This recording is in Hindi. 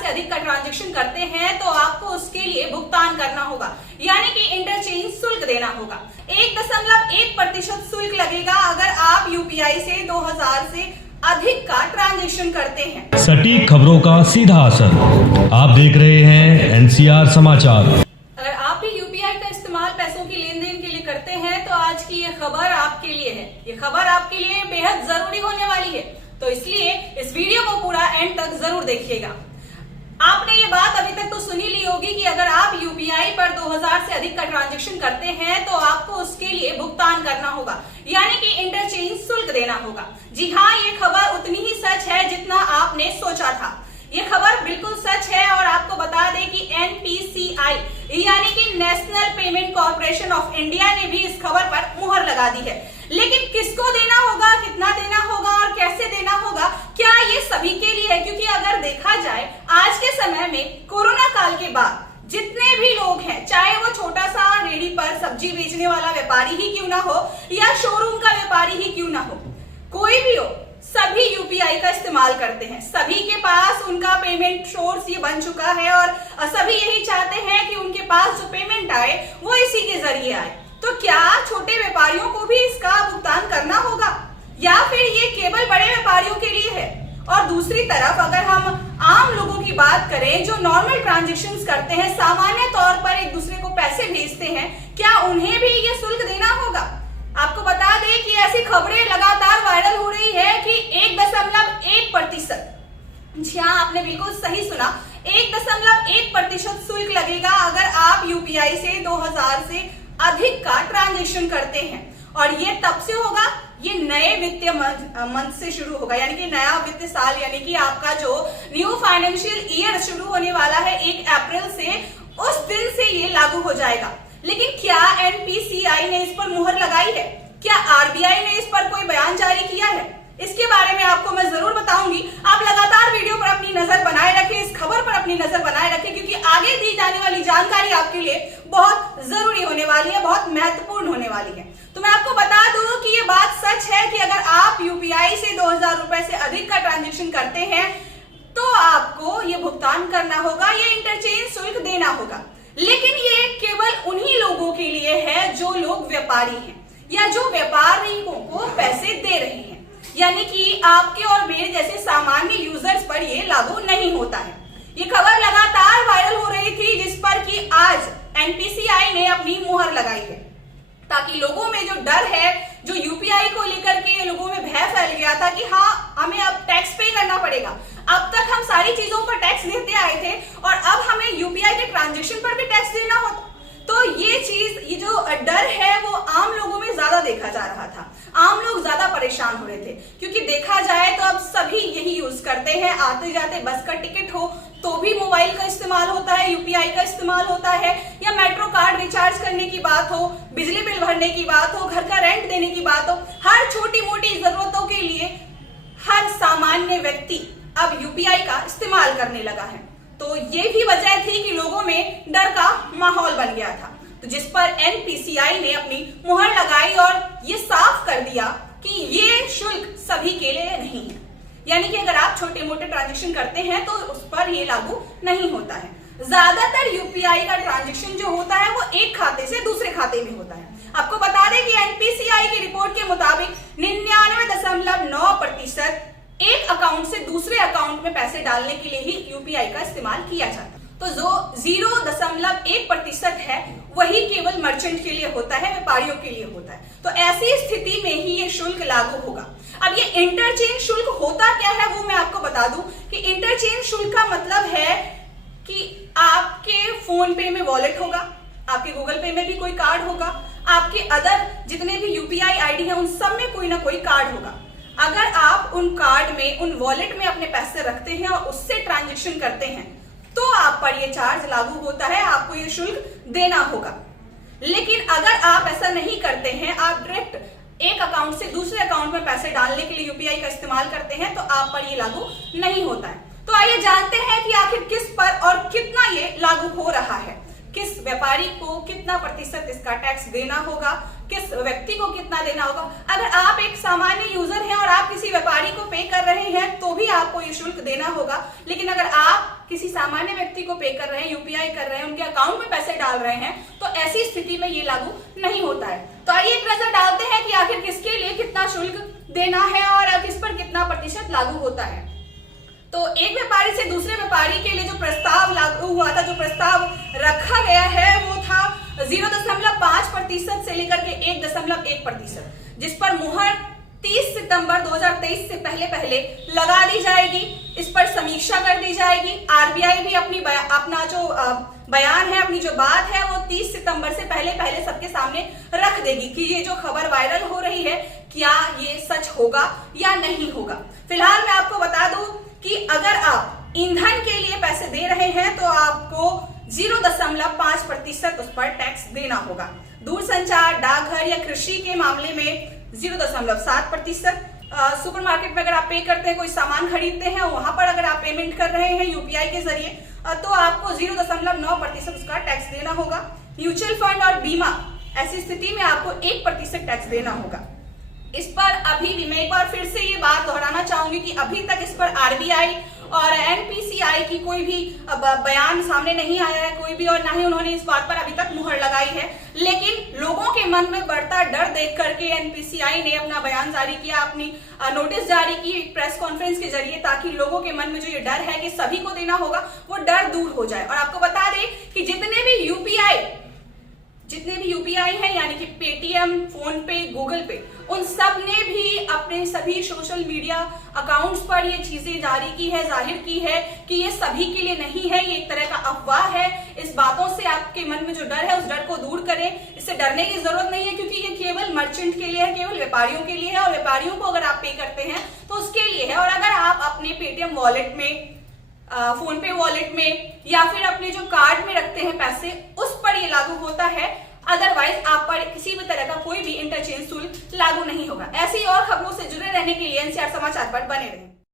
से अधिक का ट्रांजैक्शन करते हैं तो आपको उसके लिए भुगतान करना होगा, यानी कि इंटरचेंज शुल्क देना होगा। 1.1% शुल्क लगेगा अगर आप यूपीआई से 2000 से अधिक का ट्रांजैक्शन करते हैं। सटीक खबरों का सीधा असर। आप देख रहे हैं एनसीआर समाचार। अगर आप भी यूपीआई का इस्तेमाल पैसों की लेन देन के लिए करते हैं तो आज की ये खबर आपके लिए है। ये खबर आपके लिए बेहद जरूरी होने वाली है, तो इसलिए इस वीडियो को पूरा एंड तक जरूर देखिएगा। आपने ये बात अभी तक तो सुनी ली होगी कि अगर आप यूपीआई पर 2000 से अधिक का ट्रांजैक्शन करते हैं तो आपको उसके लिए भुगतान करना होगा, यानी कि इंटरचेंज शुल्क देना होगा। जी हाँ, ये खबर उतनी ही सच है जितना आपने सोचा था। ये खबर बिल्कुल सच है और आपको बता दें कि एनपीसीआई यानी कि national payment corporation of India ने भी इस खबर पर मुहर लगा दी है। लेकिन किसको देना होगा, कितना देना होगा और कैसे देना होगा, क्या ये सभी के लिए है? क्योंकि अगर देखा जाए आज के समय में कोरोना काल के बाद जितने भी लोग हैं, चाहे वो छोटा सा रेहड़ी पर सब्जी बेचने वाला व्यापारी ही क्यों ना हो या शोरूम का व्यापारी ही क्यों ना हो, कोई भी हो, सभी यूपीआई का इस्तेमाल करते हैं। सभी के पास उनका पेमेंट सोर्स ये बन चुका है और सभी यही चाहते हैं कि उनके पास जो पेमेंट आए वो इसी के जरिए आए। तो क्या छोटे व्यापारियों को भी इसका भुगतान करना होगा या फिर ये केवल बड़े व्यापारियों के लिए है? और दूसरी तरफ अगर हम आम लोगों की बात करें जो नॉर्मल ट्रांजैक्शंस करते हैं, सामान्य तौर पर एक दूसरे को पैसे भेजते हैं, क्या उन्हें भी ये शुल्क देना होगा? आपको बता दें कि ऐसी खबरें लगातार वायरल हो रही है कि 1.1%, जी हाँ, आपने बिल्कुल सही सुना, 1.1% शुल्क लगेगा अगर आप यूपीआई से 2000 से अधिक का ट्रांजैक्शन करते हैं। और ये तब से होगा, ये नए वित्तीय मंथ से शुरू होगा, यानी कि नया वित्तीय साल, यानी कि आपका जो न्यू फाइनेंशियल ईयर शुरू होने वाला है 1 अप्रैल से, उस दिन से ये लागू हो जाएगा। लेकिन क्या एनपीसीआई ने इस पर मुहर लगाई है? क्या आरबीआई ने इस पर कोई बयान जारी किया है? इसके बारे में आपको मैं जरूर बताऊंगी। आप लगातार वीडियो पर अपनी नजर बनाए रखें, इस खबर पर अपनी नजर बनाए रखें, क्योंकि आगे दी जाने वाली जानकारी आपके लिए बहुत जरूरी होने वाली है, बहुत महत्वपूर्ण होने वाली है। तो मैं आपको बता दूं कि ये बात सच है कि अगर आप यूपीआई से 2000 रुपए से अधिक का ट्रांजेक्शन करते हैं तो आपको ये भुगतान करना होगा, ये इंटरचेंज शुल्क देना होगा। लेकिन ये केवल उन्हीं लोगों के लिए है जो लोग व्यापारी हैं या जो व्यापारियों को पैसे दे रहे हैं, यानी कि आपके और मेरे जैसे सामान्य यूजर्स पर ये लागू नहीं होता है। ये खबर लगातार वायरल हो रही थी जिस पर कि आज एनपीसीआई ने अपनी मुहर लगाई है, ताकि लोगों में जो डर है, जो यूपीआई को लेकर के लोगों में भय फैल गया था कि हाँ हमें अब टैक्स पे करना पड़ेगा, अब तक हम सारी चीजों पर टैक्स देते आए थे और अब हमें यूपीआई के ट्रांजैक्शन पर भी टैक्स देना होता, तो ये चीज, ये जो डर है वो आम लोगों में ज्यादा देखा जा रहा था। आम लोग ज्यादा परेशान हो रहे थे, क्योंकि देखा जाए तो अब सभी यही यूज करते हैं। आते जाते बस का टिकट हो तो भी मोबाइल का इस्तेमाल होता है, यूपीआई का इस्तेमाल होता है, या मेट्रो कार्ड रिचार्ज करने की बात हो, बिजली बिल भरने की बात हो, घर का रेंट देने की बात हो, हर छोटी मोटी जरूरतों के लिए हर सामान्य व्यक्ति अब यूपीआई का इस्तेमाल करने लगा है। तो ये भी वजह थी कि लोगों में डर का माहौल बन गया था, तो जिस पर एनपीसीआई ने अपनी मुहर लगाई और ये साफ कर दिया कि ये शुल्क सभी के लिए नहीं है, यानी कि अगर आप छोटे मोटे ट्रांजैक्शन करते हैं तो उस पर ये लागू नहीं होता है। ज्यादातर यूपीआई का ट्रांजैक्शन जो होता है वो एक खाते से दूसरे खाते में होता है। आपको बता दें कि एनपीसीआई की रिपोर्ट के मुताबिक 99.9% एक अकाउंट से दूसरे अकाउंट में पैसे डालने के लिए ही यूपीआई का इस्तेमाल किया जाता है। तो जो 0.1% है वही केवल मर्चेंट के लिए होता है, व्यापारियों के लिए होता है। तो ऐसी स्थिति में ही ये शुल्क लागू होगा। अब ये इंटरचेंज शुल्क होता क्या है वो मैं आपको बता दूं कि इंटरचेंज शुल्क का मतलब है कि आपके फोन पे में वॉलेट होगा, आपके गूगल पे में भी कोई कार्ड होगा, आपके अदर जितने भी यूपीआई आईडी है उन सब में कोई ना कोई कार्ड होगा। अगर आप उन कार्ड में, उन वॉलेट में अपने पैसे रखते हैं और उससे ट्रांजैक्शन करते हैं तो आप पर ये चार्ज लागू होता है, आपको ये शुल्क देना होगा। लेकिन अगर आप ऐसा नहीं करते हैं, आप डायरेक्ट एक अकाउंट से दूसरे अकाउंट में पैसे डालने के लिए यूपीआई का इस्तेमाल करते हैं तो आप पर ये लागू नहीं होता है। तो आइए जानते हैं कि आखिर किस पर और कितना ये लागू हो रहा है, किस व्यापारी को कितना प्रतिशत इसका टैक्स देना होगा, किस व्यक्ति को कितना देना होगा। अगर आप एक सामान्य यूजर हैं और आप किसी व्यापारी को पे कर रहे हैं तो भी आपको ये शुल्क देना होगा, लेकिन अगर आप किसी सामान्य व्यक्ति को पे कर रहे हैं, यूपीआई कर रहे हैं, उनके अकाउंट में पैसे डाल रहे हैं, तो ऐसी स्थिति में ये लागू नहीं होता है। तो आइए एक नजर डालते हैं कि आखिर किसके लिए कितना शुल्क देना है और किस पर कितना प्रतिशत लागू होता है। तो एक व्यापारी से दूसरे व्यापारी के लिए जो प्रस्ताव लागू हुआ था, जो प्रस्ताव रखा गया है, वो था 0.5% से लेकर के 1.1%, जिस पर मुहर 30 सितंबर 2023 से पहले लगा दी जाएगी। इस पर समीक्षा कर दी जाएगी। आरबीआई भी अपना जो बयान है, अपनी जो बात है, वो 30 सितंबर से पहले सबके सामने रख देगी कि ये जो खबर वायरल हो रही है, क्या ये सच होगा या नहीं होगा। फिलहाल मैं आपको बता दूं कि अगर आप ईंधन के लिए पैसे दे रहे हैं तो आपको 0.5% उस पर टैक्स देना होगा। दूरसंचार, डाकघर या कृषि के मामले में 0.7%। सुपरमार्केट में अगर आप पे करते हैं, कोई सामान खरीदते हैं, वहां पर अगर आप पेमेंट कर रहे हैं यूपीआई के जरिए, तो आपको 0.9% उसका टैक्स देना होगा। म्यूचुअल फंड और बीमा, ऐसी स्थिति में आपको 1% टैक्स देना होगा। इस पर अभी भी मैं एक बार फिर से ये बात दोहराना चाहूंगी कि अभी तक इस पर आरबीआई और एनपीसीआई की कोई भी बयान सामने नहीं आया है, कोई भी, और ना ही उन्होंने इस बात पर अभी तक मुहर लगाई है। लेकिन लोगों के मन में बढ़ता डर देख करके एनपीसीआई ने अपना बयान जारी किया, अपनी नोटिस जारी की प्रेस कॉन्फ्रेंस के जरिए, ताकि लोगों के मन में जो ये डर है कि सभी को देना होगा, वो डर दूर हो जाए। और आपको बता दें कि जितने भी यूपीआई हैं, यानी कि पेटीएम, फोन पे, गूगल पे, उन सब ने भी अपने सभी सोशल मीडिया अकाउंट्स पर ये चीजें जारी की है, जाहिर की है कि ये सभी के लिए नहीं है, ये एक तरह का अफवाह है। इस बातों से आपके मन में जो डर है, उस डर को दूर करें। इससे डरने की जरूरत नहीं है, क्योंकि ये केवल मर्चेंट के लिए है, केवल व्यापारियों के लिए है, और व्यापारियों को अगर आप पे करते हैं तो उसके लिए है। और अगर आप अपने पेटीएम वॉलेट में, फोन पे वॉलेट में, या फिर अपने जो कार्ड में रखते हैं पैसे, उस पर ये लागू होता है। अदरवाइज आप पर किसी भी तरह का कोई भी इंटरचेंज शुल्क लागू नहीं होगा। ऐसी और खबरों से जुड़े रहने के लिए एनसीआर समाचार पर बने रहें।